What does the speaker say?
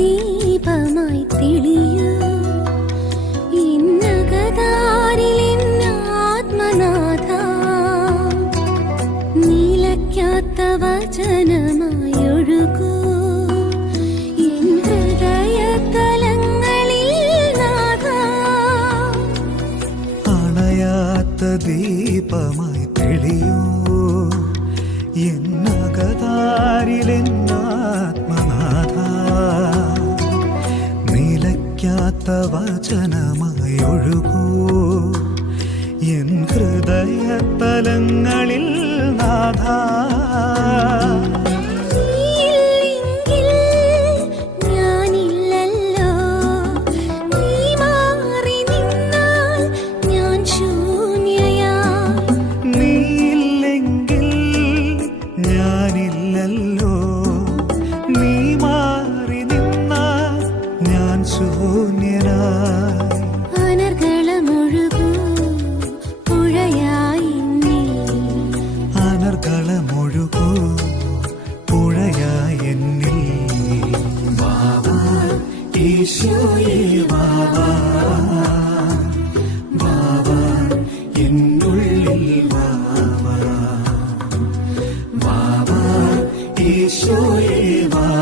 ദീപമായി തെളിയൂ ഇന്നകതാരിലെന്നാത്മനാഥ. നിലയ്ക്കാത്ത വചനമായൊഴുകൂ എൻ ഹൃദയതലങ്ങളിൽ നാഥ. അണയാത്ത ദീപമായി തെളിയൂ എന്നകതാരിലെന്നാത്മനാഥ. നിലയ്ക്കാത്ത വചനമായൊഴുകൂ എൻ ഹൃദയതലങ്ങളിൽ നാഥ. ഞാനില്ലല്ലോ നീ മാറി നിന്നാൽ ഞാൻ ശൂന്യനായി. അനർഗളമൊഴുകൂ പുഴയായി അനർഗളമൊഴുകൂ പുഴയായി എന്നിൽ. വാവാ ഈശോയേ വാവാ, വാവാ എന്നുള്ളിൽ വാവാ, വാവാ ഈശോയേ വാവാ.